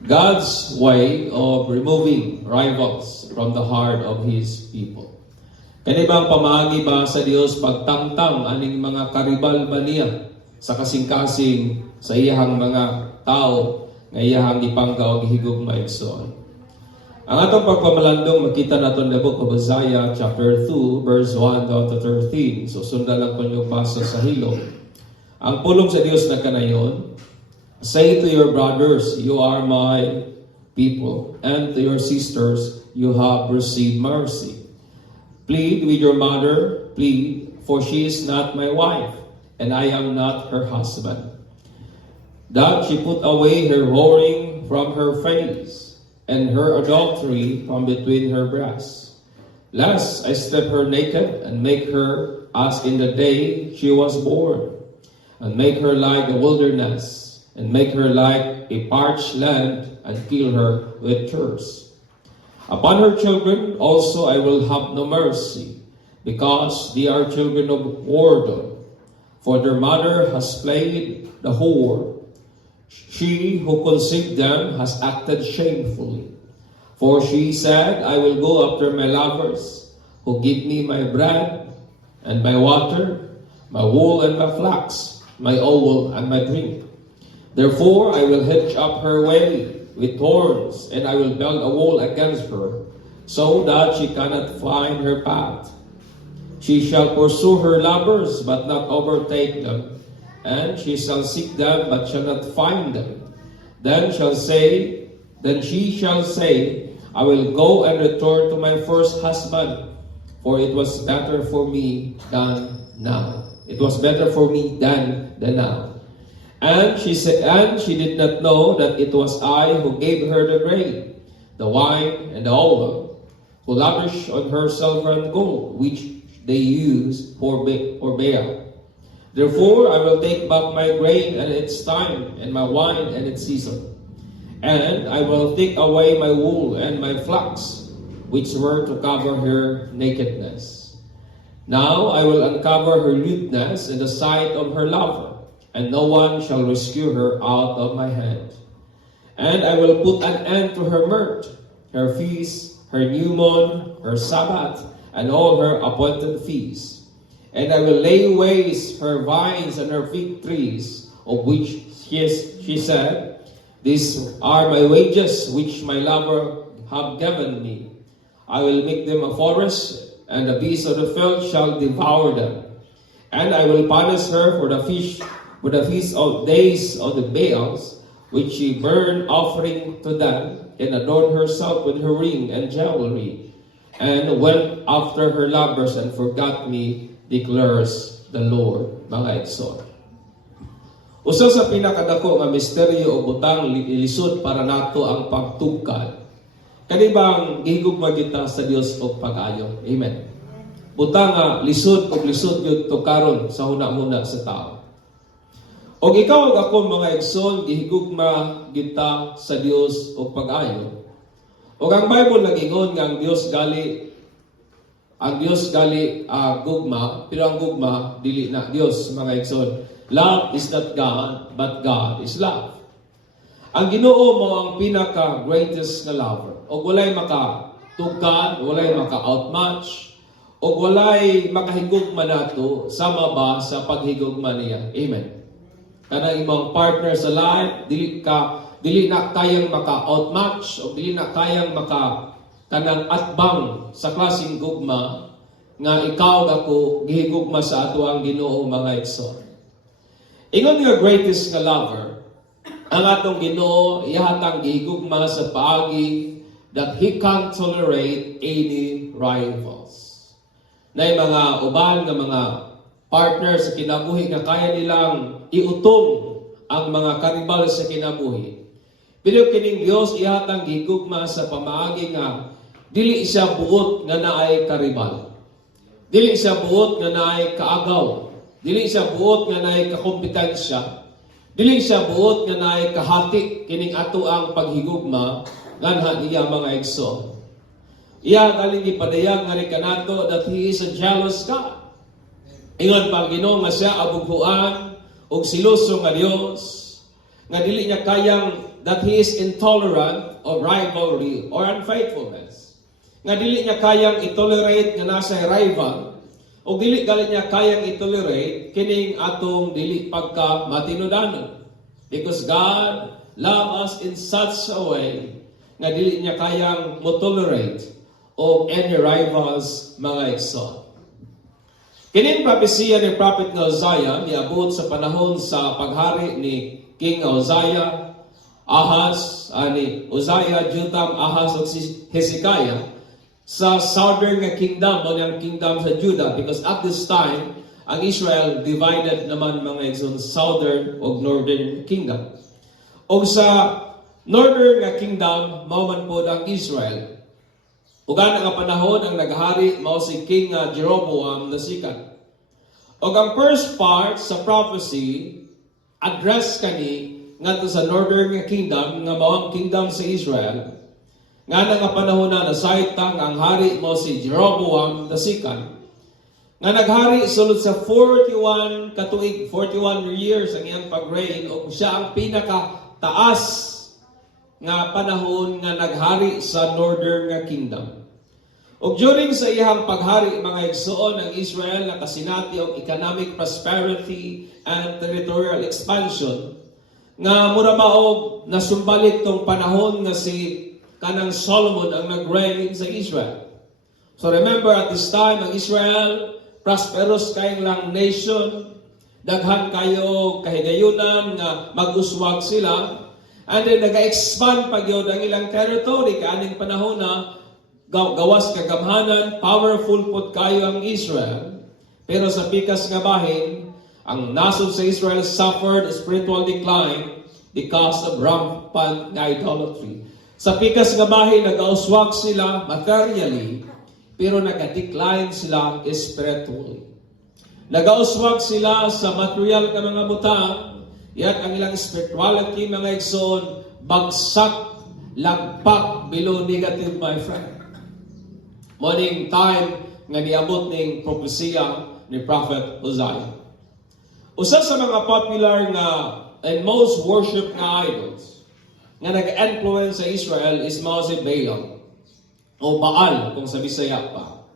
God's way of removing rivals from the heart of His people. Kani bang pamaagi ba sa Dios pagtangtang aning mga karibal ba niya sa kasing-kasing sa iyahang mga tao nga iyahang ipanggaw gihigugma igsoon. Ang atong pagpamalandong makita naton the book of Isaiah chapter 2 verse 1 to 13. So sundan lang ko yung basa sa hilom. Ang pulong sa Dios na kanayon, say to your brothers, you are my people, and to your sisters, you have received mercy. Plead with your mother, plead, for she is not my wife, and I am not her husband. That she put away her whoring from her face, and her adultery from between her breasts. Lest I strip her naked, and make her as in the day she was born, and make her like the wilderness, and make her like a parched land, and kill her with thirst. Upon her children also I will have no mercy, because they are children of whoredom. For their mother has played the whore. She who conceived them has acted shamefully. For she said, I will go after my lovers, who give me my bread and my water, my wool and my flax, my oil and my drink. Therefore I will hitch up her way with thorns, and I will build a wall against her, so that she cannot find her path. She shall pursue her lovers, but not overtake them, and she shall seek them, but shall not find them. Then she shall say, I will go and return to my first husband, for it was better for me than now. It was better for me than now. And she said, and she did not know that it was I who gave her the grain, the wine, and the oil, who lavished on her silver and gold, which they used for Baal. Therefore I will take back my grain and its time, and my wine and its season. And I will take away my wool and my flax, which were to cover her nakedness. Now I will uncover her lewdness in the sight of her lover, and no one shall rescue her out of my hand. And I will put an end to her mirth, her feasts, her new moon, her Sabbath, and all her appointed feasts. And I will lay waste her vines and her fig trees, of which she said, these are my wages which my lover have given me. I will make them a forest, and the beasts of the field shall devour them. And I will punish her for the feast of days of the Baals, which she burned offering to them, and adorned herself with her ring and jewelry, and went after her lovers and forgot me, declares the Lord. Mga igsoon. Usa sa pinakadako nga misteryo o butang lisod para nato ang pagtugkad. Kani bang gihigugma kita sa Dios og pag-ayo. Amen. Butang nga lisod og lisod gyud to karon sa hunahuna sa tao. Og ikaw ug ako mga igsoon gihigugma kita sa Dios og pag-ayo. Og ang Bible nagingon nga ang Dios gali gugma, pero ang gugma dili na Dios mga igsoon. Love is not God, but God is love. Ang Ginoo mo ang pinaka-greatest na lover. O walay makatugkad, walay maka-outmatch, o walay makahigugma nato sama ba sa paghigugma niya. Amen. Kanang imong partner sa life, dili na kayang maka-outmatch, o dili na kayang kanang atbang sa klaseng gugma nga ikaw ako gihigugma sa ato ang Ginoo mga igsoon. Ingon nga greatest nga lover, ang atong Ginoo ihatang gihigugma sa paagi that He can't tolerate any rivals. Nay mga uban nga mga partner sa kinabuhi nga kaya nilang iutong ang mga karibal sa kinabuhi. Pero kining Dios ihatang gihigugma sa pamaagi nga dili siya buot nga naay karibal. Dili siya buot nga naay kaagaw. Dili siya buot nga naay kakompetensya. Dili siya buot nga naay kahati kining ato ang paghigugma nganha iya mga igsoon. Iya galing ipadayag nga ri kanato that He is a jealous God. Ingon pa Ginoo nga siya abughuan og siloso nga Dios nga dili niya kayang that he is intolerant of rivalry or unfaithfulness. Nga dili niya kayang itolerate nga nasa rival, o dili gali niya kayang itolerate kining atong dili pagka matinudanon. Because God love us in such a way nga dili niya kayang mo-tolerate o any rivals, mga igsoon. Kining propesya ni Prophet nga Uzziah niabot sa panahon sa paghari ni King Uzziah, Ahaz, ni Uzziah, Jotham, Ahaz ug si Hezekiah sa southern nga kingdom o niyang kingdom sa Judah, because at this time ang Israel divided naman, mga igsoon, southern o northern kingdom. O sa northern nga kingdom mao man pod ang Israel. Ug ana nga panahon ang naghari mao si King Jeroboam the second. Og ang first part sa prophecy address kani ngadto sa northern nga kingdom nga mao ang kingdom sa Israel. Nga nga panahon na nasaitang ang hari mao si Jeroboam the second. Nga naghari sulod sa 41 katuig, 41 years ang iyang pag-reign, o siya ang pinaka-taas nga panahon nga naghari sa northern nga kingdom. O during sa iyang paghari, mga igsoon, ang Israel nakasinati og economic prosperity and territorial expansion nga mura maog nasumbalik tong panahon nga si kanang Solomon ang nag-reign sa Israel. So remember, at this time ang Israel prosperous kayong lang nation, daghan kayo kahigayunan nga mag-uswag sila, and then nag-expand pa gyud ang ilang territory kaning panahon na gawas kagamhanan, powerful pod kayo ang Israel. Pero sa pikas nga bahin, ang nasod sa Israel suffered a spiritual decline because of rampant idolatry. Sa pikas nga bahin, nag-auswag sila materially, pero nag-decline sila spiritually. Nag-auswag sila sa material ka mga butang, yat ang ilang spirituality, mga igsoon, bagsak, lagpak, below negative, my friend. Morning time nga niabot ning propesya ni Prophet Uzziah. Usa sa mga popular nga and most worship nga idols nga nag-influence sa Israel is mao si Baal o Baal kung sa Bisaya pa.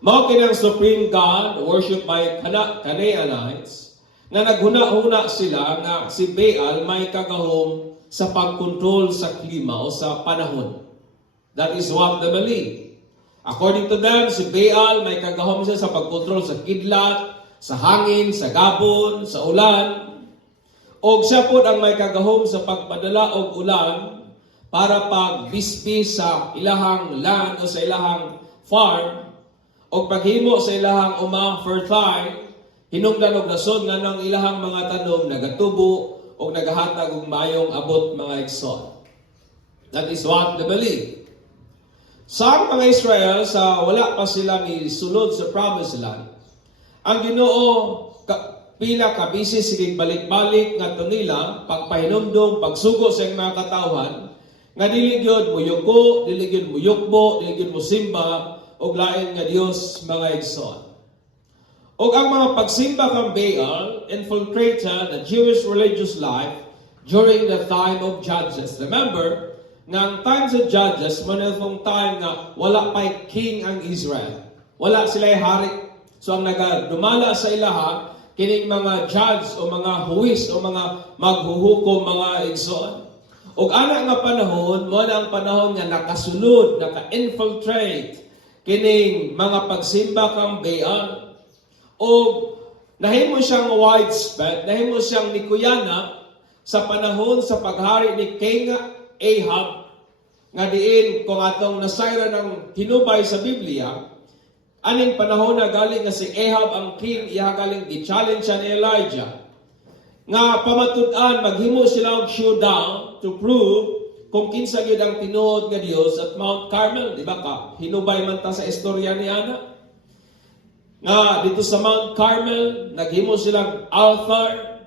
Mao kinang supreme god worship by Canaanites nga naghuna-huna sila nga si Baal may kagahom sa pagkontrol sa klima o sa panahon. That is what they believe. According to them, si Baal may kagahom siya sa pagkontrol sa kidlat, sa hangin, sa gabon, sa ulan. O siya po ang may kagahom sa pagpadala og ulan para pagbisbis sa ilahang land o sa ilahang farm o paghimo sa ilahang fertile, hinungdan og nasod nga ng ilahang mga tanom nagatubo o nagahatag og mayong abot, mga igsoon. That is what they believe. Sa mga Israel, sa wala pa sila misulod sa promised land, ang Ginoo pila ka busy sige balik-balik ngadto nila pagpahinumdom, pagsugo sa mga katawhan nga dili gyud muyuko, dili gyud muyukbo, dili gyud mosimba og lain nga Dios, mga igsoon. Og ang mga pagsimba kang Baal infiltrated the Jewish religious life during the time of Judges. Remember, nga ang time sa Judges, manatong time nga wala pa'y king ang Israel. Wala sila'y hari. So ang nagadumala sa ilaha, kining mga judge o mga huwis o mga maghuhukom, mga igsoon. O ana nga panahon, mo na ang panahon nga nakasulod, naka-infiltrate kining mga pagsimba kang Baal. O nahimo siyang widespread, nahimo siyang nikuyana sa panahon sa paghari ni King Ahab, nga diin kung atong nasayra ng hinubay sa Biblia, aning panahon na galing nga si Ahab ang king, iya galing i-challenge siya ni Elijah, nga pamatud-an, maghimo sila og showdown to prove kung kinsa gyud ang tinuod nga Dios at Mount Carmel. Di ba ka? Hinubay man ta sa istorya ni Ana. Nga dito sa Mount Carmel, naghimo silang altar,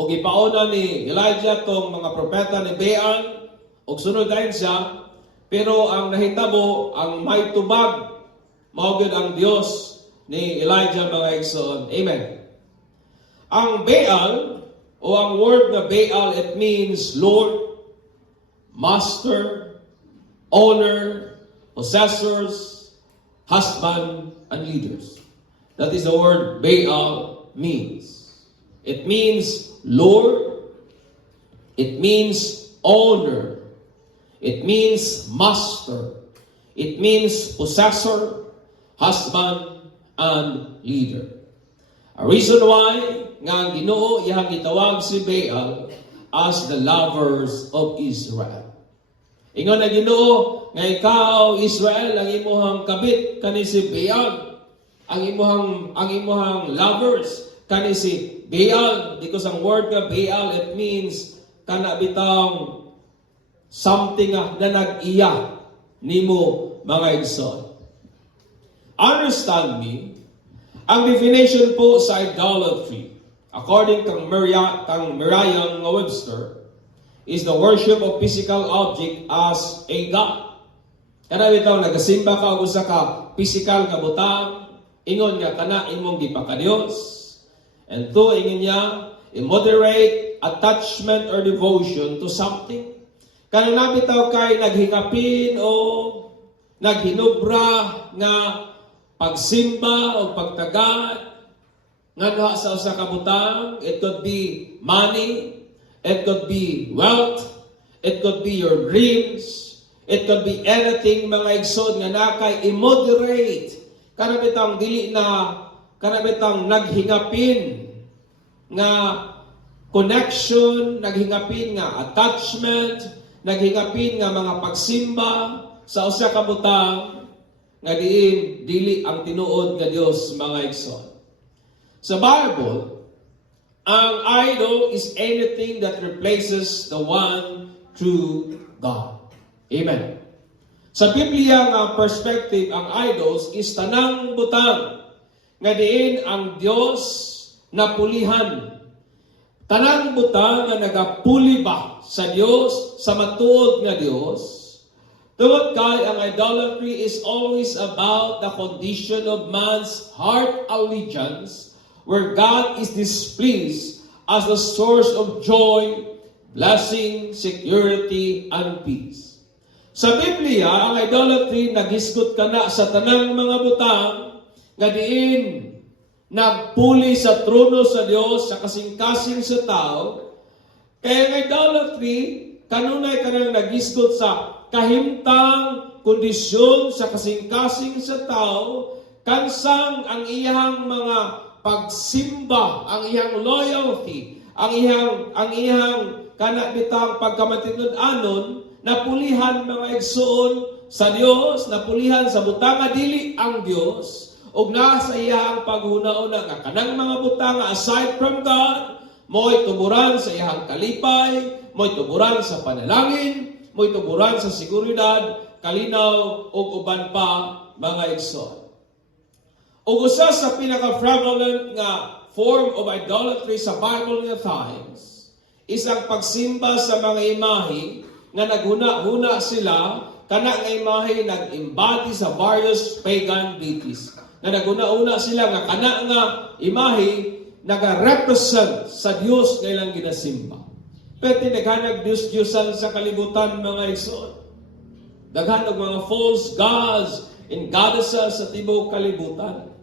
o gipauna ni Elijah tong mga propeta ni Baal, og sunod dayon siya, pero ang nahitabo, ang may tubag, mao gyud ang Dios ni Elijah, mga igsoon. Amen. Ang Baal, o ang word na Baal, it means Lord, master, owner, possessors, husband, and leaders. That is the word Baal means. It means Lord. It means owner. It means master. It means possessor, husband, and leader. A reason why nga ang Ginoo iyang gitawag si Baal as the lovers of Israel. Ingon na Ginoo nga ikaw Israel ang imuhang kabit kani si Baal. Ang imuhang lovers kani si Baal, because ang word nga Baal, it means kana bitang something na nag-iya nimo mga igsoon. Understand me, ang definition po sa idolatry, according kang Merriam-Webster, is the worship of physical object as a god. Kana bitaw nagasimba ka og usa ka physical nga butang, ingon nga kana imong gipakadios. And two, ingon niya, immoderate attachment or devotion to something. Kana nabitaw kay naghingapin o naghinubra nga pagsimba o pagtagad nga sa usa ka butang. It could be money, it could be wealth, it could be your dreams, it could be anything mga igsoon nga nakay immoderate. Kana bitang dili na, kana bitang naghingapin nga connection, naghingapin nga attachment, naghingapin nga mga pagsimba sa usa ka butang nga diin dili ang tinuod nga Dios mga igsoon. Sa Bible, ang idol is anything that replaces the one true God. Amen. Sa Biblia nga perspective, ang idols is tanang butang nga diin ang Dios napulihan. Tanang butang nga nagapuli ba sa Dios, sa matuod nga Dios. Tungod kay ang idolatry is always about the condition of man's heart allegiance, where God is displeased as the source of joy, blessing, security, and peace. Sa Biblia, ang idolatry nagisgot kana sa tanang mga butang nga diin nagpuli sa trono sa Dios, sa kasing-kasing sa tao. Kaya ang idolatry kanunay kanang nagisgot sa kahimtang kondisyon sa kasing-kasing sa tao, kansang ang iyang mga pagsimba, ang iyang loyalty, ang iyang kanabitang pagkamatinud-anon, napulihan mga igsoon sa Dios, napulihan sa butang nga dili ang Dios, ug nasa iyang paghunauna nga kanang mga butang aside from God, mo'y tuburan sa iyang kalipay, mo'y tuburan sa panalangin, mo'y tuburan sa seguridad, kalinaw, ug uban pa mga igsoon. Ug usa sa pinaka-prevalent nga form of idolatry sa Bible nga times is ang pagsimba sa mga imahe nga naghuna-huna sila, kana nga imahe nag-embody sa various pagan deities. Na naghuna-huna sila nga kana nga imahe naga-represent sa Dios nga ilang ginasimba. Pero naghanag Diyos-Diyosan sa kalibutan mga igsoon. Daghan og mga false gods and goddesses sa tibuok kalibutan.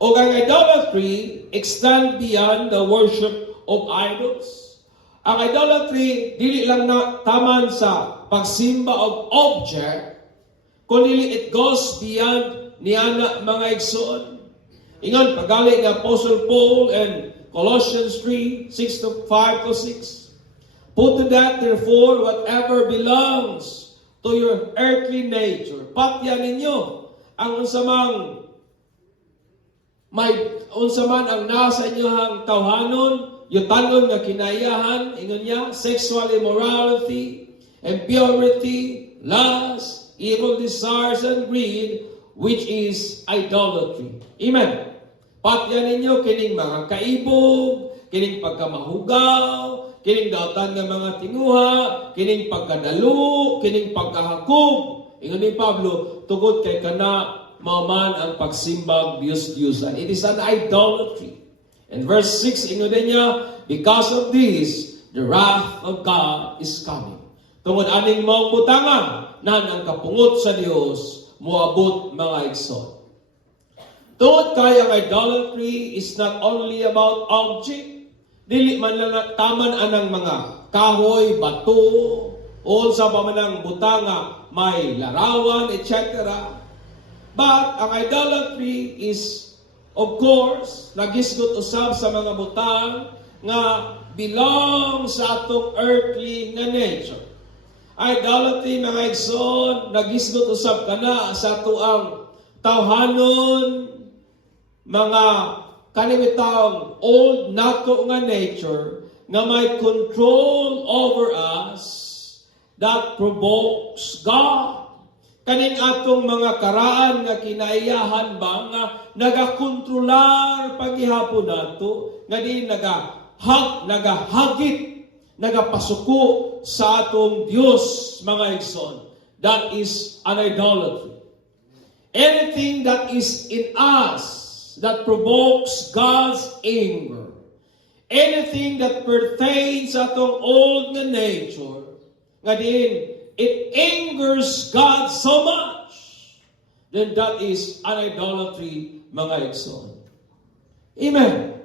O ang idolatry extend beyond the worship of idols. Ang idolatry dili lang na taman sa pagsimba of object, kundi it goes beyond niana mga igsoon. Ingon pagali nga Apostle Paul and Colossians 3:5-6. Put to death, therefore, whatever belongs to your earthly nature. Patya ninyo ang unsaman ang nasa inyohang tawhanon, yutanon nga kinayahan, ingon niya, sexual immorality, impurity, lust, evil desires, and greed, which is idolatry. Amen. Patya ninyo kining mga kaibog, kining pagkamahugaw, kining dautan nga mga tinguha, kining pagkadalo, kining pagkahakog. Ingon ni Pablo, tugod kay kana mauman ang pagsimbag Diyos-Diyosan. It is an idolatry. And verse 6, ingon din niya, because of this, the wrath of God is coming. Tungod aning maong butangan, nan ang kapungot sa Dios moabot mga igsoon. Tungod kay ang idolatry is not only about object, dili man lang taman anang mga kahoy, bato, o sa pamanang butanga, may larawan, etc. But ang idolatry is, of course, nagisgot usab sa mga butang nga belong sa atong earthly nga nature. Idolatry, mga igsoon, nagisgot usab kana sa tuang tawhanon, mga kanibitang old nato nga nature nga may control over us that provokes God. Kaning atong mga karaan nga kinaiyahan ba nga nagakontrolar paghihapon nato nga di nagahagit, nagapasuko sa atong Dios, mga igsoon. That is an idolatry. Anything that is in us that provokes God's anger, anything that pertains sa atong old nga nature, nga din, it angers God so much, then that is an idolatry, mga igsoon. Amen.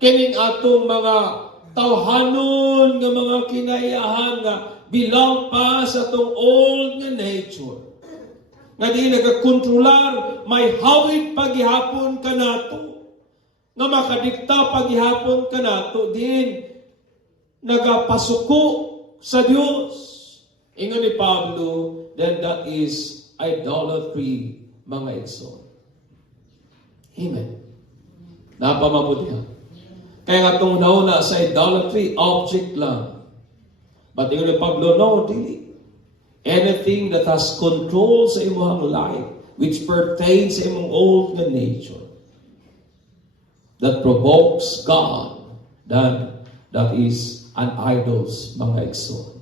Kining atong mga tawhanon nga mga kinaiyahan nga bilang pa sa atong old nga nature, nga di nagakontrolar, may hawid paghihapon ka nato, nga makadikta paghihapon ka nato, din nagapasuko sa Dios. Ingon ni Pablo, then that is idolatry, mga igsoon. Amen. Napamabuti. Kaya nga itong nauna sa idolatry, object lang. But ingon ni Pablo, no, dili. Anything that has control sa imong life, which pertains sa imong old nga nature, that provokes God, then that is an idols, mga igsoon.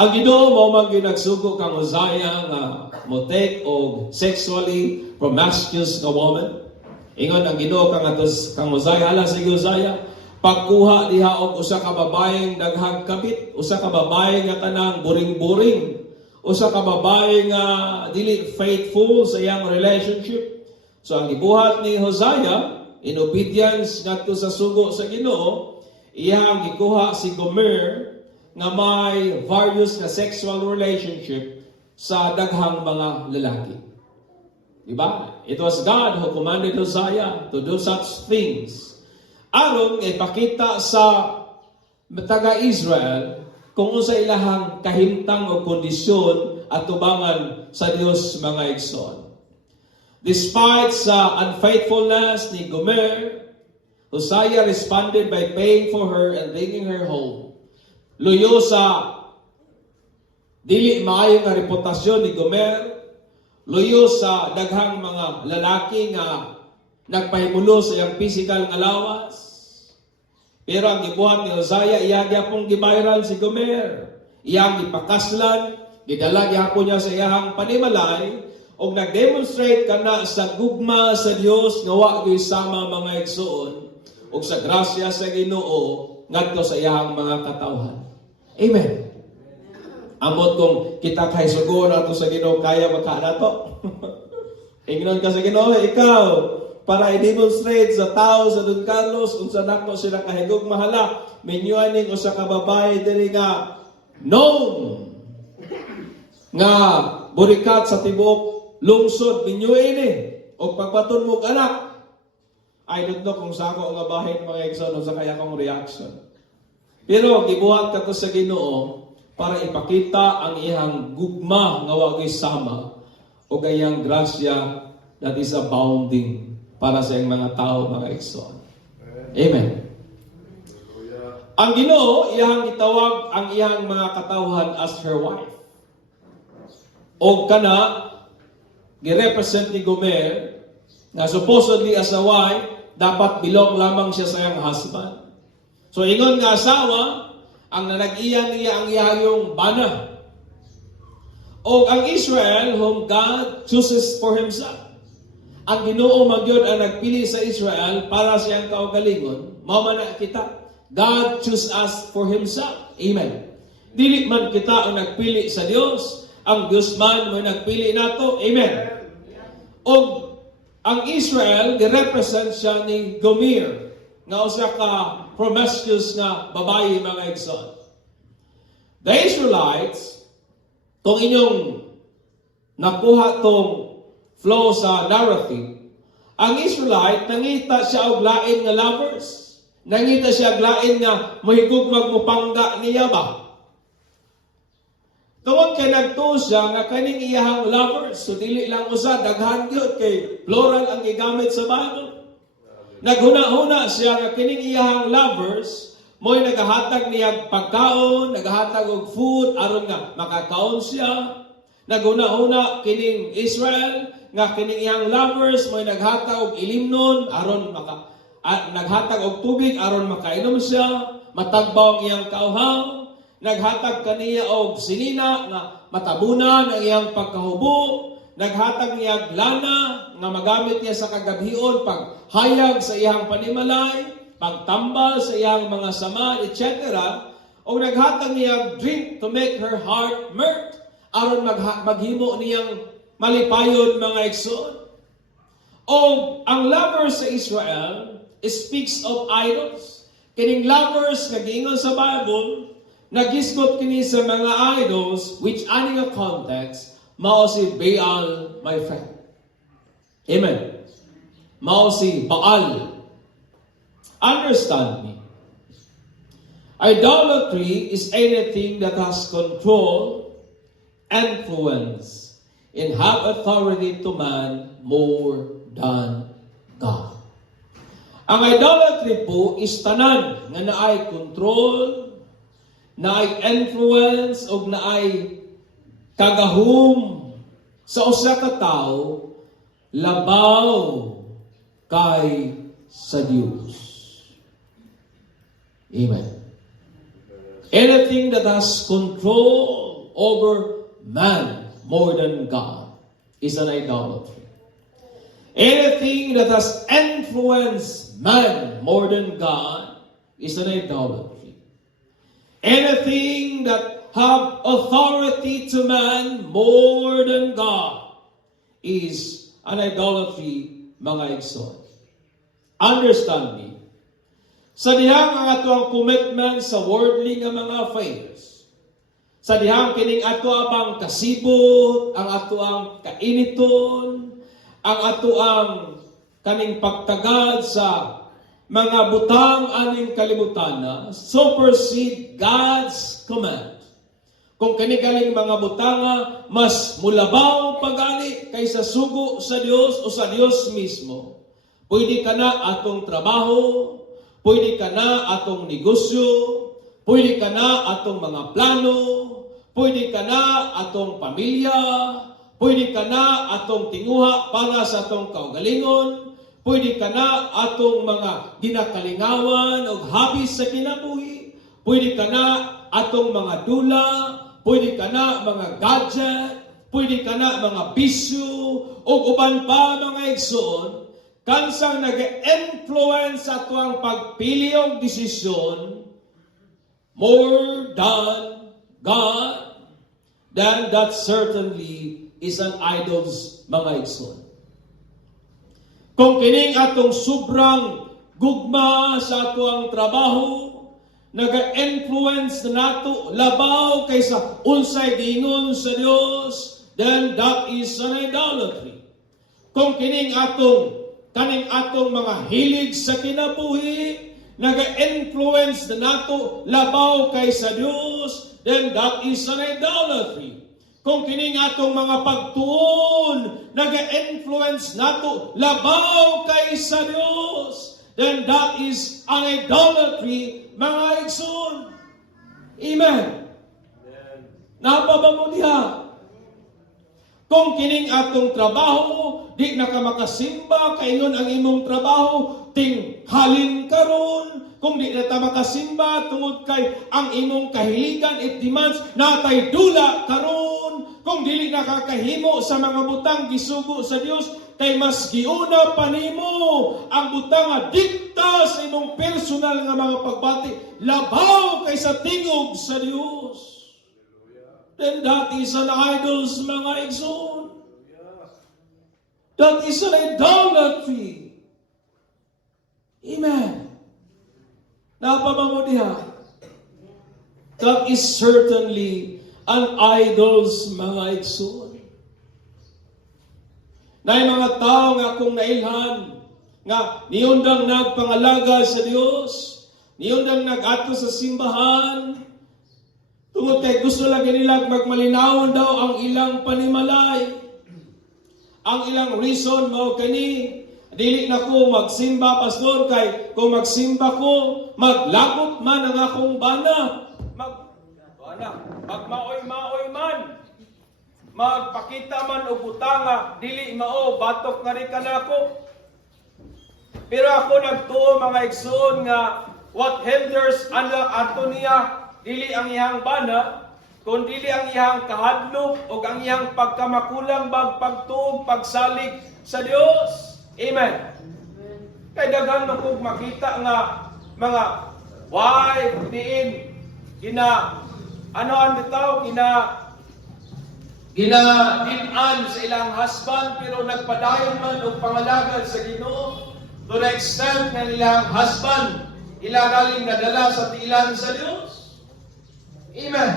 Ang Ginoo mao man ginagsugo kang Hosea nga mo-take og sexually promiscuous nga woman. Ingon ang Ginoo kang Hosea, hala sige Hosea, pagkuha diha og usa ka babaeng daghang kabit, usa ka babae nga kanang buring-buring, usa ka babae nga dili faithful sa iyang relationship. So ang gibuhat ni Hosea in obedience ngadto sa sugo sa Ginoo, iya ang gikuha si Gomer nga may various na sexual relationship sa daghang mga lalaki. Diba? It was God who commanded Hosea to do such things. Aron ipakita sa taga-Israel kung unsa ilahang kahimtang o kondisyon at tubangan sa Dios, mga igsoon. Despite sa unfaithfulness ni Gomer, Hosea responded by paying for her and bringing her home. Luyo sa dili maayo nga reputasyon ni Gomer, luyo sa daghang mga lalaki nga nagpahimulo sa iyang physical nga lawas. Pero ang gibuhat ni Hosea, iya gyapon gibayran si Gomer. Iyang gipakaslan, gidala gyapon niya sa iyang panimalay, og nag-demonstrate kana sa gugma sa Dios nga wa gyud sama, mga igsoon, og sa grasya sa Ginoo ngadto sa iyang mga katawhan. Amen. Amot kung kita kay sugo nato sa Ginoo, kaya makana to. Ingnon ka sa Ginoo, ikaw para i-demonstrate sa tao sa Don Carlos unsa nako sila kahigog mahala, menyuan ning usa ka babae diri nga known nga burikat sa tibuok lungsod binyuin ni o pagbaton mo anak. I don't know kung sako nga bahin, mga igsoon, sa kaya kong reaction. Pero gibuhat kato sa Ginoo para ipakita ang iyang gugma nga wa gyud sama o gayang grasya that is abounding para sa iyang mga tao, mga igsoon. Amen. Ang Ginoo iyang gitawag ang iyang mga katawhan as her wife. O kana girepresent ni Gomer na supposedly as a wife dapat belong lamang siya sa iyang husband. So ingon nga asawa, ang nanag-iyan niya ang iyang bana. O ang Israel, whom God chooses for Himself. Ang Ginoo magyod ang nagpili sa Israel para sa iyang kaugalingon, mao man kita. God choose us for Himself. Amen. Dili man kita ang nagpili sa Dios, ang Dios man may nagpili nato. Amen. O ang Israel gi-represent siya ni Gomer, nga usa ka promiscuous nga babayi, mga igsoon. The Israelites, kung inyong nakuha tong flow sa narrative, ang Israelite, nangita siya og lain nga lovers. Nangita siya og lain nga mahigugmag mupangga niya ba? Tungod kay nagtuo siya nga kaning iyahang lovers, so dili lang usa, daghan gyud kay plural ang gigamit sa Bible. Naghuna-huna siya nga kining iyahang lovers mo'y nagahatag niya pagkaon, nagahatag og food aron nga makakaon siya. Naghuna-huna kining Israel nga kining iyang lovers mo'y naghatag og ilimnon aron naghatag og tubig aron makainom siya, matagbaw ang iyang kauhaw. Naghatag kaniya og sinina nga matabunan ang iyang pagkahubo. Naghatag niya lana nga magamit niya sa kagabhion paghayag sa iyang panimalay, pagtambal sa iyang mga sama, etc. O naghatag niya drink to make her heart mirth aron maghimo niyang malipayon, mga igsoon. O ang lovers sa Israel speaks of idols. Kining lovers nga giingon sa Bible, nagisgot kini sa mga idols, which ani nga context, mao si Baal, my friend. Amen. Mao si Baal. Understand me. Idolatry is anything that has control, influence, and have authority to man more than God. Ang idolatry po is tanan nga naay control, naay influence, o naay kagahom sa usa ka tawo labaw kay sa Dios. Amen. Anything that has control over man more than God is an idolatry. Anything that has influenced man more than God is an idolatry. Anything that have authority to man more than God is an idolatry, mga igsoon. Understand me. Sa dihang ang ato ang commitment sa worldly nga mga affairs, sa dihang kining ato abang kasibot, ang ato ang kainiton, ang ato ang kaning pagtagad sa mga butang aning kalibutan supersede God's command. Kung kanigaling mga butanga mas mulabaw pagani kaysa sugo sa Dios o sa Dios mismo, pwede ka na atong trabaho, pwede ka na atong negosyo, pwede ka na atong mga plano, pwede ka na atong pamilya, pwede ka na atong tinguha para sa atong kaugalingon, pwede ka na atong mga ginakalingawan o habis sa kinabuhi, pwede ka na atong mga dula, pwede ka na mga gadget, pwede ka na mga bisyo, o uban pa, mga igsoon, kansang nag-influence sa ato ang pagpili o desisyon more than God, then that certainly is an idol's, mga igsoon. Kung kining atong sobrang gugma sa ato ang trabaho, naga-influence na nato labaw kaysa unsay giingon sa Dios, then that is an idolatry. Kung kaning atong mga hilig sa kinabuhi, naga-influence na nato labaw kaysa Dios, then that is an idolatry. Kung kining atong mga pagtuon, naga-influence nato labaw kay sa Dios, then that is an idolatry, mga igsoon. Amen. Napabango diha. Kung kining atong trabaho, di na ka makasimba, kaingon ang imong trabaho, tinghalin karon. Kung di na ta makasimba, tungod kay ang imong kahiligan, it demands natay dula karon. Kung dili nakakahimo sa mga butang gisugo sa Dios, kay mas giuna pa nimo ang butang nga dikta sa imong personal nga mga pagbati, labaw kay sa tingog sa Dios. then that is an idols, mga igsoon. That is an idolatry. Amen. Napamamo diha. That is certainly an idols, mga igsoon. Nay mga tao nga akong nailhan, nga niyundang nagpangalaga sa Dios, niyundang nag-ato sa simbahan, tungod kay gusto lagi nila magmalinawon daw ang ilang panimalay. Ang ilang reason mo kani, dili na ko magsimba, pastor, kay kung magsimba ko, maglakot man ang akong bana. Magmaoy-maoy man. Magpakita man og butanga, dili mao batok nga rin kanako. Pero ako nagtuo mga igsoon nga what hinders ato niya dili ang iyang bana, kundi dili ang iyang kahadlok o ang iyang pagkamakulang pagtuog, pagsalig sa Dios. Amen. Kay daghan man kog makita nga mga wife diin ginadinan sa ilang husband pero nagpadayon man og pangalagad sa Ginoo to the extent nga ilang husband galing nadala sa tiilan sa Dios. Amen.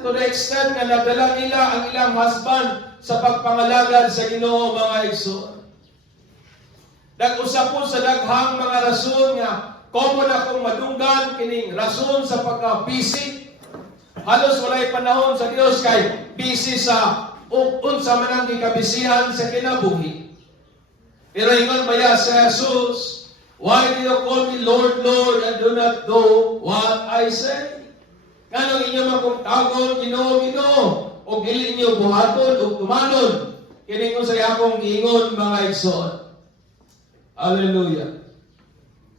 To the extent nga nadala nila ang ilang husband sa pagpangalagad sa Ginoo, mga igsoon. Nag-usap po sa daghang mga rason nga common akong madunggan kining rason sa pagka-busy. Halos walay panahon sa Dios kay busy sa unsa man ang gikabisihan sa kinabuhi. Pero ingon baya sa Jesus, why do you call me Lord, Lord, and do not do what I say? Kanong inyo magkungtagon, Ginoo, Ginoo, o dili inyo buhaton o tumanon. Kini ko sa akong giingon, mga igsoon. Hallelujah.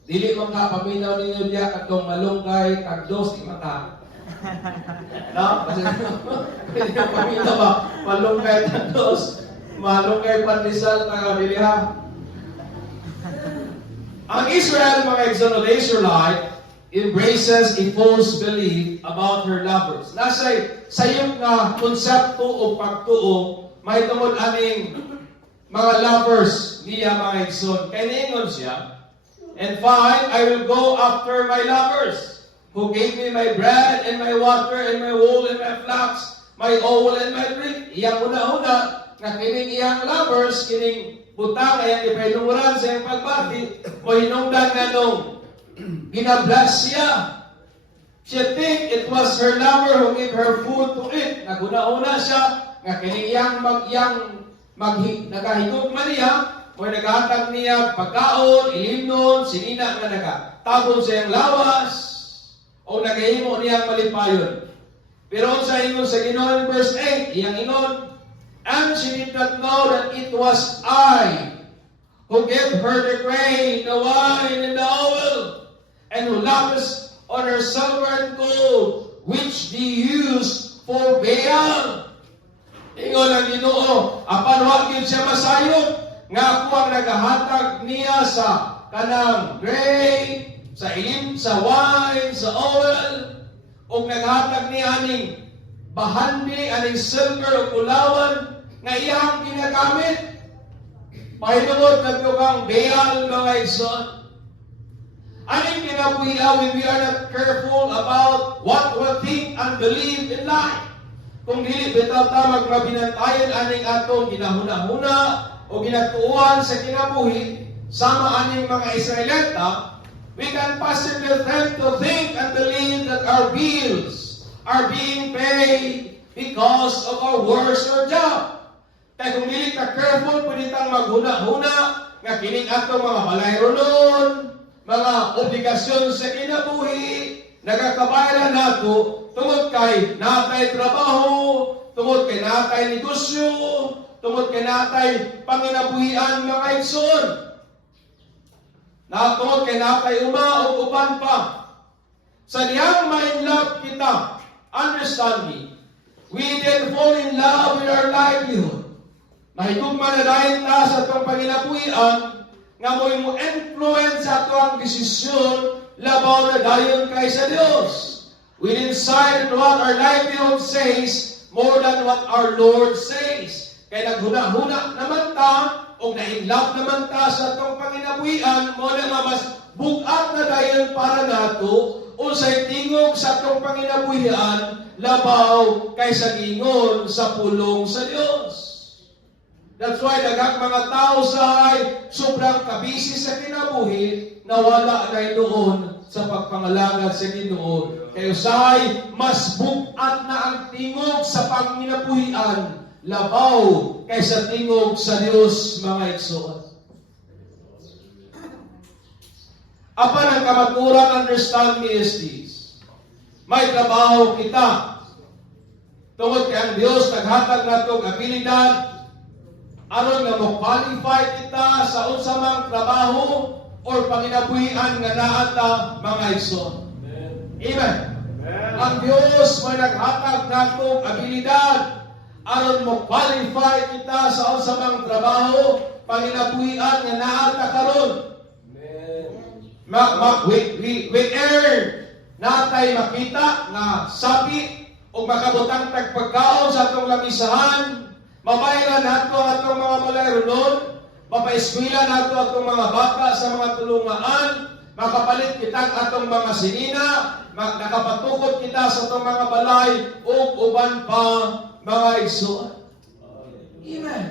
Dili man ka paminaw ninyo diya katong malunggay kag dos mata. No? Kasi dili ka paminaw ba malunggay kag dos, malunggay pandesal ta dili ha. Ang Israel, mga igsoon, the Israelite embraces a false belief about her lovers. Nasa sayong nga konsepto o pagtuo, may tungod aning mga lovers niya, mga igsoon. Kaya niingon siya, and fine, I will go after my lovers, who gave me my bread and my water and my wool and my flax, my oil and my drink. Iyang una-una, nga kining iyang lovers, kining butang, iyang ipainunguran sa iyang pagbati, o hinungdan nga nung ginabless siya. She think it was her lover who gave her food to eat. Naguna-una siya, nga kining iyang nagahigog man niya, o naghatag niya pagkaon, ilimnon, sinina nga nagatabon sa iyang lawas, o nagahimo niyang malipayon. Pero sa ingon sa Ginoo in verse 8, iyang ingon, and she did not know that it was I who gave her the grain, the wine, and the oil, and who lavished on her silver and gold, which they used for Baal. Ingon ang Ginoo, apan wa gyud siya masayod, nga ako ang nagahatag niya sa kanang grain, sa wine, sa oil, o naghatag niya aning bahandi, aning silver o kulawan, nga iyang ginagamit. Pahinungod na kang Baal, mga igsoon. Aning kinabuhiaw when we are not careful about what we think and believe in life. Kung dili bitaw ta magmabinantayan aning atong ginahuna-huna o ginatuuan sa kinabuhi sama aning mga Israelita, we can possibly tend to think and believe that our bills are being paid because of our works or job. Kaya kung dili ka careful, pwede tang maghuna-huna nga kining atong mga balayronon, mga obligasyon sa kinabuhi, nagakabayaran nato tungod kay natay trabaho, tungod kay natay negosyo, tungod kay natay panginabuhian, mga igsoon. Tungod kay natay uma o uban pa. Sa diyang may love kita, understand me, we then fall in love with our livelihood. Mahigugma na dahil ta sa itong panginabuhian, nga mo influence sa ito ang desisyon labaw na dayon kay sa Dios. We decide on what our livelihood says more than what our Lord says. Kaya naghuna-huna naman ta, o na-inlove naman ta sa itong panginabuhian, mo na mas bugat na dahil para nato, o sa tingog sa itong panginabuhian, labaw kaysa gingon sa pulong sa Diyos. That's why daghang mga tao sa ay sobrang kabisi sa kinabuhi, nawala na doon sa pagpangalangad sa Ginoo. Kayo say mas bugat na ang tingog sa panginabuhian, labaw kaysa tingog sa Dios, mga igsoon. Apan ang kamaturan, understand me is this. May trabaho kita. Tungod kay ang Dios naghatag natong abilidad aron nga mo-qualify kita sa unsa mang trabaho or panginabuhian nga naata, mga igsoon. Amen. Ang Dios may naghatag natong abilidad aron mo-qualify kita sa unsa mang trabaho, panginabuhian nga naata karon. We earn natay makita nga sapi o makabutang tagpagkaon sa atong lamisahan, mabayaran nato atong mga balayronon, mapaeskwela nato atong mga bata sa mga tulungaan, makapalit kitang atong mga sinina, nakapatukod kita sa atong mga balay ug uban pa, mga igsoon. Amen.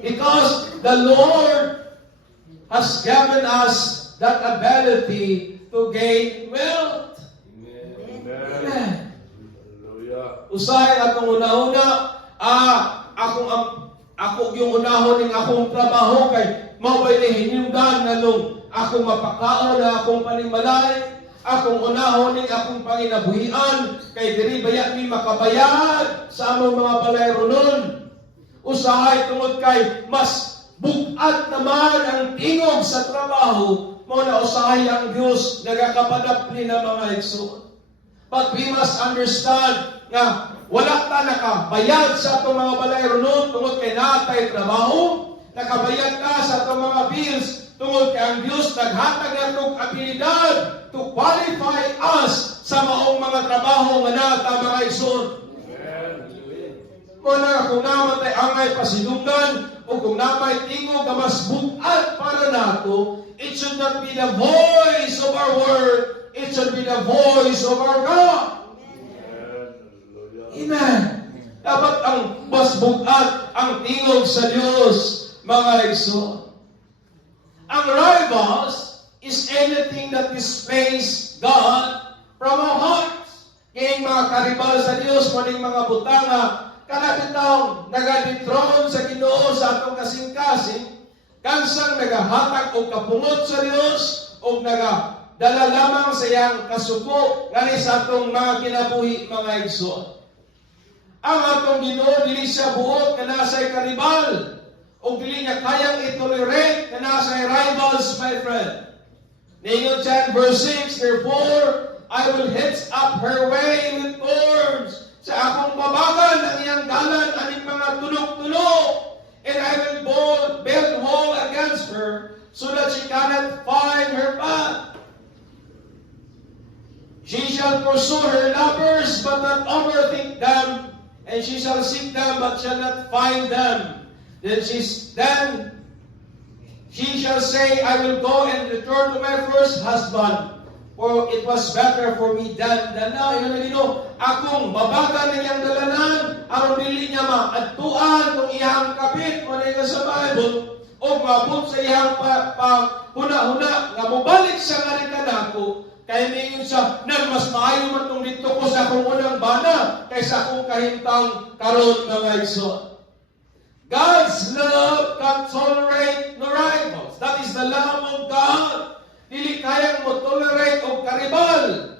Because the Lord has given us that ability to gain wealth. Amen. Usahay atong una-una, ako yung unahon ng akong trabaho kay mabay na hinimdan na nung akong mapakaon na akong panimalay, akong unahon ng akong panginabuhian kay diri baya mi makabayad sa among mga balayronon. Usahay tungod kay mas bugat naman ang tingog sa trabaho, mo na usahay ang Diyos nagakapadapli na mga igsoon. But we must understand nga wala ta nakabayad sa atong mga balayronon tungod kay natay trabaho, nakabayad ka sa atong mga bills tungod kay ang Diyos naghatag natong abilidad to qualify us sa maong mga trabaho nga nata, mga igsoon. Muna kung namatay angay pasilungan o kung namay tingog nga mas bugat para nato, it should not be the voice of our word, it should be the voice of our God. Amen. Dapat ang mas bugat ang tingog sa Diyos, mga igsoon. Ang rivals is anything that displays God from our hearts. Kaya mga karibal sa Diyos, maning mga butanga, kanabitaw nagaditron sa Ginoo sa atong kasing-kasing, kansang nagahatag o kapungot sa Diyos o nagadala lamang sa iyang kasuko ngani sa atong mga kinabuhi, mga igsoon. Ang atong Ginoo dili siya buot nga nasay karibal o dili niya kayang itolerate nga nasay rivals, my friend. Ningon dyan, verse 6, therefore I will hitch up her way with thorns. Sa akong babagan ang iyang dalan aning mga tulog-tulog, and I will build wall against her so that she cannot find her path. She shall pursue her lovers but not overtake them, and she shall seek them but shall not find them. Then she shall say, I will go and return to my first husband, for it was better for me than now. Yun ang akong babaga na niyang dalanan, aron dili niya maadtuan kung iyang kapit, o na sa Bible, o mabot sa iyang huna-huna, nga mubalik siya nga rin kanako, kaya ningon siya, na mas maayo man itong dito ko sa akong unang bana, kaysa akong kahintang karon, mga igsoon. God's love can tolerate no rivals. That is the love of God. Dili kayang mo tolerate o karibal.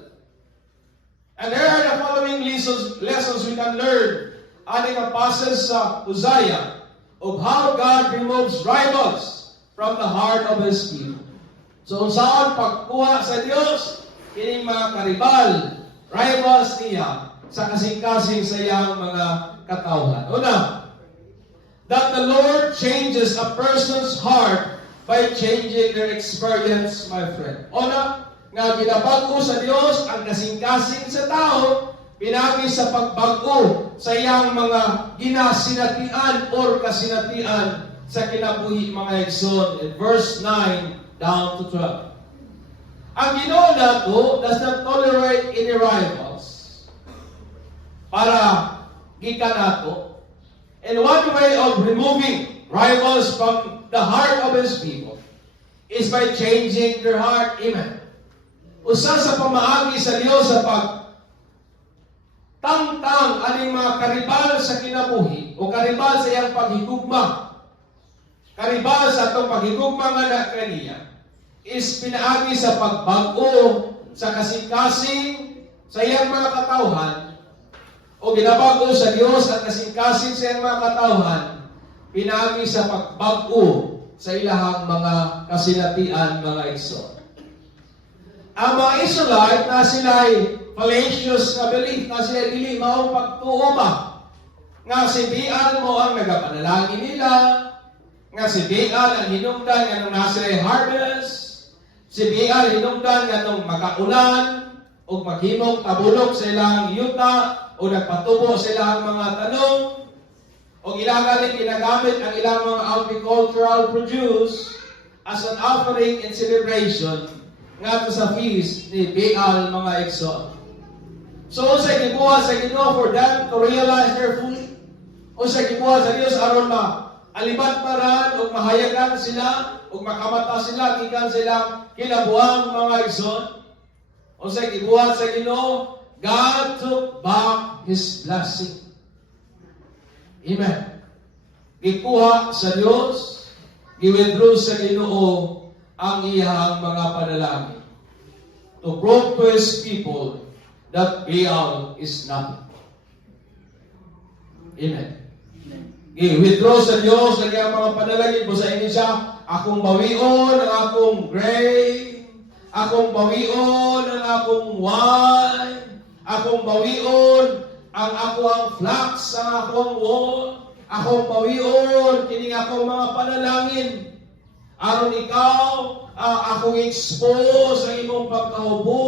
And there are the following lessons we can learn. Aning ang passes sa Hosea of how God removes rivals from the heart of His people. So saan pagkuha sa Diyos, kining mga karibal, rivals niya sa kasing-kasing sa iyang mga katawhan. Una, that the Lord changes a person's heart by changing their experience, my friend. Una, nga ginabag-o sa Dios ang kasing-kasing sa tao, pinagi sa pagbago sa iyang mga ginasinatian or kasinatian sa kinabuhi mga igsoon. In verse 9 down to 12. Ang Ginoo nato does not tolerate any rivals para gikan nato. And one way of removing rivals from the heart of His people is by changing their heart. Amen. Usa sa pamaagi sa Dios sa pagtangtang aning mga karibal sa kinabuhi o karibal sa iyang paghigugma, karibal sa atong paghigugma nga na kaniya, is pinaagi sa pagbago sa kasing-kasing sa iyang mga katawhan o ginabago sa Dios ang kasing-kasing sa iyang mga katawhan, pinaagi sa pagbago sa ilahang mga kasinatian mga igsoon. Ang mga Israelite na sila'y fallacious na belief, na sila'y dili maong pagtuuma, nga si Bial mo ang nagapanalangin nila, nga si Bial ang hinungdan nga nung nasila'y harvest, si Bial hinungdan nga nung makaulan, o maghimog tabulok sa ilang yuta, o nagpatubo sa ilang mga tanong, o ilagaling ginagamit ang ilang mga agricultural produce as an offering and celebration nga sa feast ni Baal mga igsoon. So, sa gibuhat sa Ginoo for them to realize their fully. O sa gibuhat sa Dios aron alibat maran o mahayagan sila o makamata sila gikan silang kinabuhang mga igsoon. O sa gibuhat sa Ginoo, God took back His blessing. Amen. Gikuha sa Dios, giwithdraw sa Ginoo ang iyang mga panalangin to prove to His people that Baal is nothing. Amen. I-withdraw sa Diyos ang iyang mga panalangin po sa inyo siya, akong bawion ang akong grain, akong bawion ang akong wine, akong bawion ang akong flax, ang akong wool, akong bawion kining akong mga panalangin. Aron ikaw, akong expose ang imong pagkahubo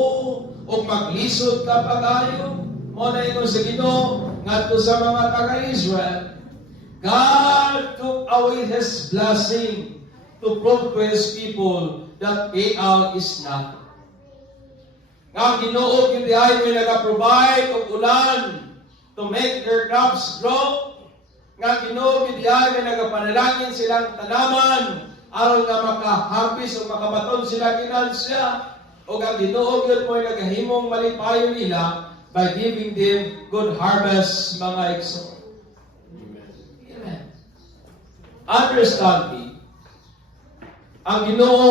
o maglisod ka pagayo. Mo na ingon sa Ginoo ngadto sa mga taga-Israel. God took away His blessing to prove to His people that Baal is not. Nga Ginoo gyud ay may nagaprovide og ulan to make their crops grow. Nga Ginoo gyud ay may nagapanalangin silang tanaman aron nga maka-harvest o makabaton sila ginansya, o ang Ginoo gyud mo nagahimong malipayon nila by giving them good harvest mga igsoon. Amen. Understand me. Ang Ginoo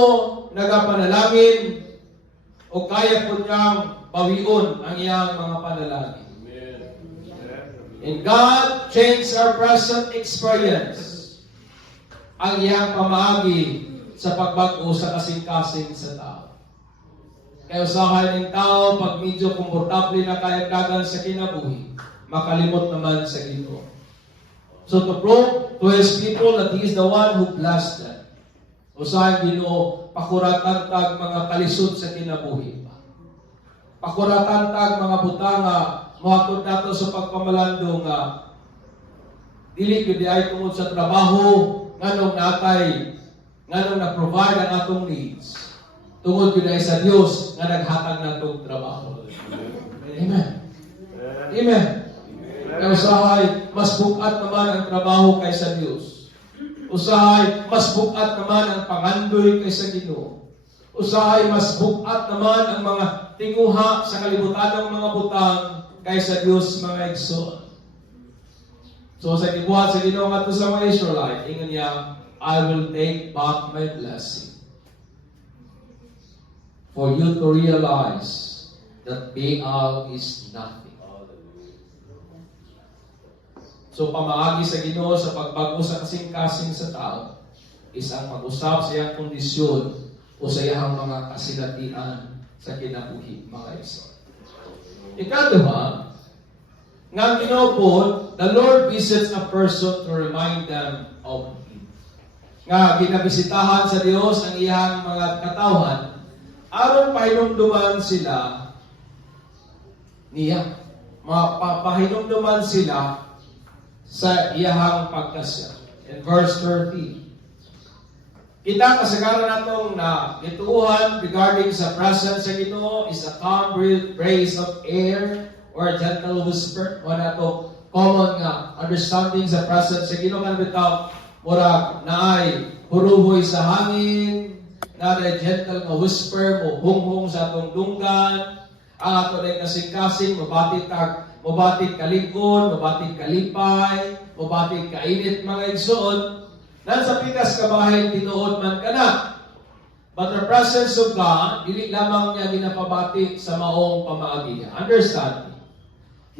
nagapanalangin o kaya po niyang bawion ang iyang mga panalangin. And God changed our present experience ang iyang pamaagi sa pagbago sa kasing-kasing sa tao. Kaya usahay ng tao, pag medyo komportable na kayagdagan sa kinabuhi, makalimot naman sa Ginoo. So to prove to His people that He is the one who blessed them, usahay Ginoo, pakuratan tag mga kalisod sa kinabuhi. Pakuratan tag mga butanga, muhatod nato sa pagpamalandong dili gyud ay tungod sa trabaho nganong na-provide ang atong needs. Tungod gyud ay sa Dios nga naghatag natong trabaho. Amen. Amen. Kaya usahay, mas bukat naman ang trabaho kaysa Dios. Usahay, mas bukat naman ang pangandoy kaysa Ginoo. Usahay, mas bukat naman ang mga tinguha sa kalibutan ng mga butang kaysa Dios mga igsoon. So sa gibuhat sa Ginoo ngadto sa mga Israelite, ingon niya, I will take back my blessing. For you to realize that Baal is nothing. So pamaagi sa Ginoo sa pagbago sa kasing-kasing sa tao is ang pag-usap sa iyang kondisyon o sa iyang mga kasinatian sa kinabuhi mga igsoon. Ikaduha, nga ginopod, the Lord visits a person to remind them of Him. Nga ginabisitahan sa Dios ang iyang mga katawhan aron pahinumduman sila niya. Pahinumduman sila sa iyahang pagkasya. In verse 30. Kita kasagaran natong na gituuhan regarding sa presence sa Ginoo is a calm breeze of air or a gentle whisper. Wala to common nga understanding sa presence sa Ginoo kan bitaw murag naay huruhoy sa hangin, naay gentle nga whisper mo hunghong sa atong dunggan, ang ato rin kasing-kasing mabatit kalikon, mabatit kalipay, mabatit kainit mga igsoon. Nan sa pikas kabahin tinuod man kana. But the presence of God, dili lamang niya ginapabati sa maong pamaagi niya. Understand?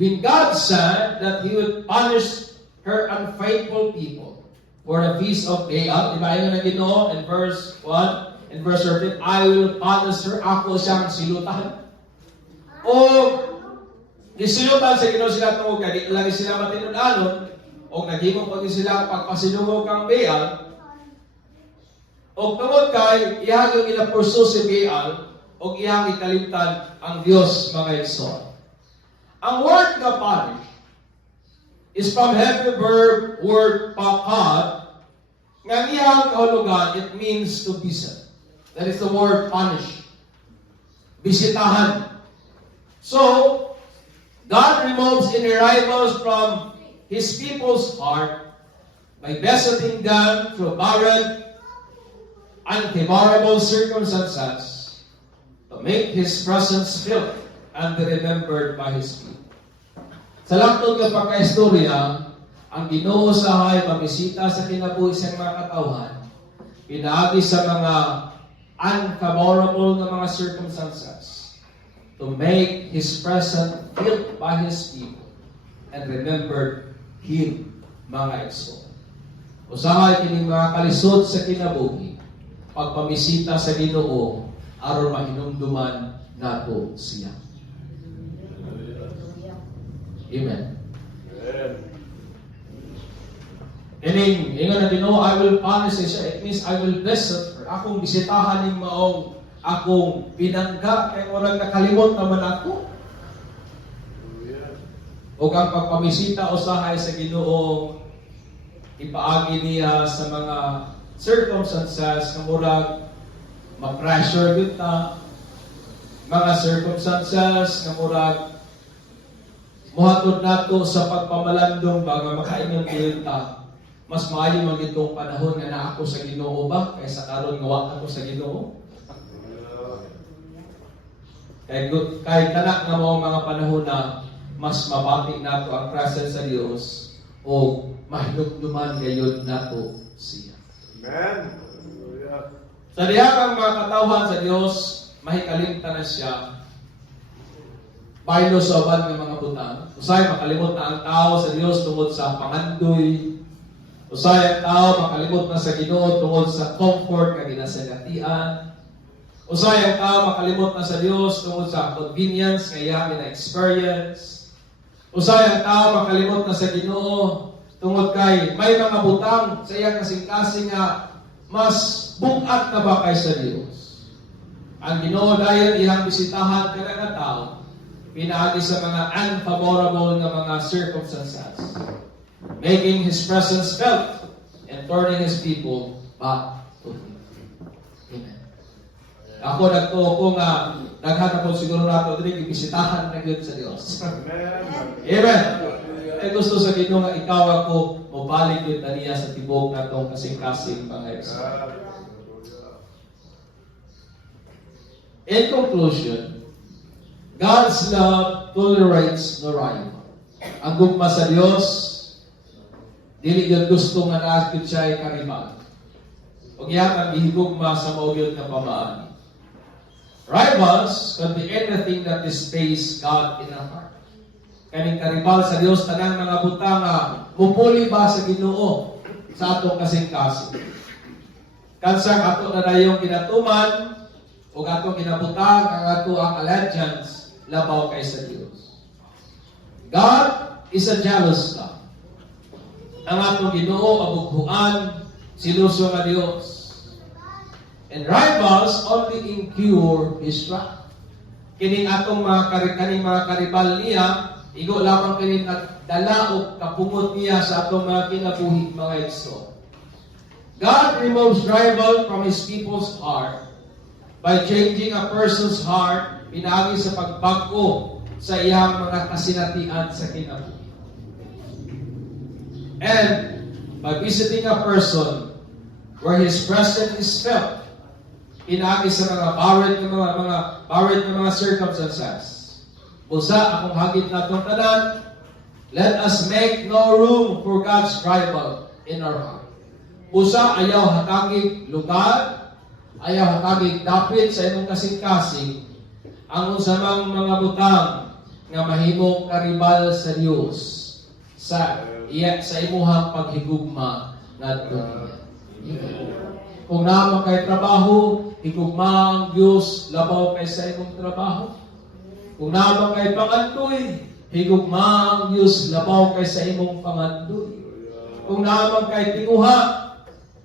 When God said that He would punish her unfaithful people for the feast of Baal, di ba yun na Ginoo in verse 1, in verse 13, I will punish her, ako siyang silutan. O gisilutan sa Ginoo sila tungod kay di lagi sila matinud-anon, o naghimo pag sila pagpasinungog kang Baal, o tungod kay iyang yung inapurso si Baal, o iyang ikalimtan ang Dios mga igsoon. Ang word na punish is from Hebrew word pakad, nga iyang kahulugan, it means to visit. That is the word punish. Bisitahan. So, God removes any rivals from His people's heart by visiting them through barren, unfavorable circumstances to make His presence felt and be remembered by His people. Sa laktod ng pagkaistorya, ang Ginoo sahay mabisita sa kinabuhi sa mga katawhan, pinaagi sa mga unfavorable na mga circumstances to make His presence felt by His people and remembered Him, mga igsoon. Usahay kining mga kalisod sa kinabuhi, pagpamisita sa Ginoo aron mahinumduman nato siya. Amen. Ining ingon na Ginoo, I will punish siya. It means I will visit her. Akong bisitahan ning maong akong pinangga kay murag nakalimot naman ako. O ang pagpamisita usahay sa Ginoo, ipaagi niya sa mga circumstances na murag ma-pressure kita, mga circumstances na murag muhatod nato sa pagpamalandong baga makaingon kita. Mas maayo man itong panahon nga naa ako sa Ginoo ba kaysa karon nga wa ako sa Ginoo. Kay tanak na mo mga panahon na mas mabati nato ang presence sa Dios o mahinumduman gayon nato siya. Amen. Sa dihang mga katawhan sa Dios, mahikalimtan na siya. Baylo sa uban ng mga butang. Usay makalimot na ang tao sa Dios tungod sa pangandoy. Usay ang tao makalimot na sa Ginoo tungod sa comfort nga ginasagatian. Usay ang tao makalimot na sa Dios tungod sa convenience nga iya na-experience. Usay ang tao makalimot na sa Ginoo tungod kay may mga butang sa iyang kasing-kasing nga mas bukat na ba kay sa Dios. Ang Ginoo dayon iyang bisitahan kada nga tao pinaagi sa mga unfavorable na mga circumstances, making His presence felt and turning His people back to Him. Amen. Ako nagtuo ko nga daghan ako siguro nato diri gibisitahan na gyud sa Dios. Amen. Ay gusto sa Ginoo nga ikaw ako mobalik gyud niya sa tibok natong kasing-kasing mga igsoon. In conclusion, God's love tolerates no rival. Ang gugma sa Dios dili gyud gusto nga naakit siya ay karibal. Ug yatang gihigugma sa mao gyud nga pamaagi. Rivals can be anything that displays God in our heart. Kaning karibal sa Dios tanang mga butang nga mupuli ba sa Ginoo sa atong kasing-kasing. Kansa ato na dayong kinatuman ug atong kinabutang ang ato ang allegiance labaw kay sa Dios. God is a jealous God. Ang atong Ginoo abughuan sinuso nga Dios. And rivals only incur his wrath. Kining atong kaning mga karibal niya, igo lamang kining nagdala o kapungot niya sa atong mga kinabuhi, mga igsoon. God removes rival from His people's heart by changing a person's heart, pinaagi sa pagbago sa iyang mga kasinatian sa kinabuhi. And by visiting a person where His presence is felt, pinaagi sa mga bawat na mga circumstances. Busa akong hagit na itong tanan, let us make no room for God's rival in our heart. Busa ayaw hatagig lugar, ayaw hatagig dapit sa imong kasing-kasing, ang unsamang mga butang nga mahimong karibal sa Dios sa imuhang paghigugma ngadto niya. Kung naman kay trabaho, higugma ang Diyos, labaw kay sa imong trabaho. Kung naman kay pangandoy, higugma ang Diyos, labaw kay sa imong pangandoy. Kung naman kay tinguha,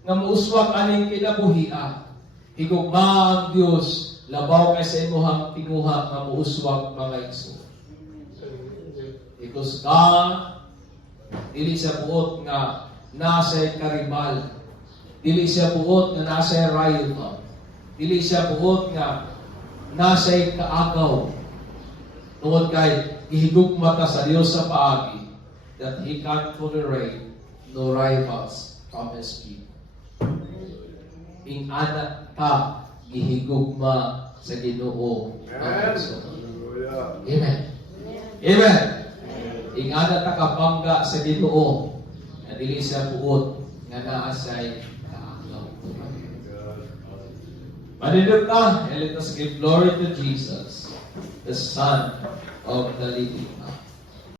nga muuswag aning kinabuhia, higugma ang Diyos, labaw kay sa imong tinguha, nga muuswag mga igsoon. Because God, dili sa buot nga nasa karibal, dili siya buot nga nasa rival. Dili siya buot nga nasa kaagaw. Tungod kay gihigugma ta sa Dios sa paagi that He can't tolerate no rivals from His people. Ing anak ta gihigugma sa Ginoo. Amen. Amen. Ing anak ta kabangga sa Ginoo. Na dili siya buot nga naasay Manindot and let us give glory to Jesus, the Son of the living God.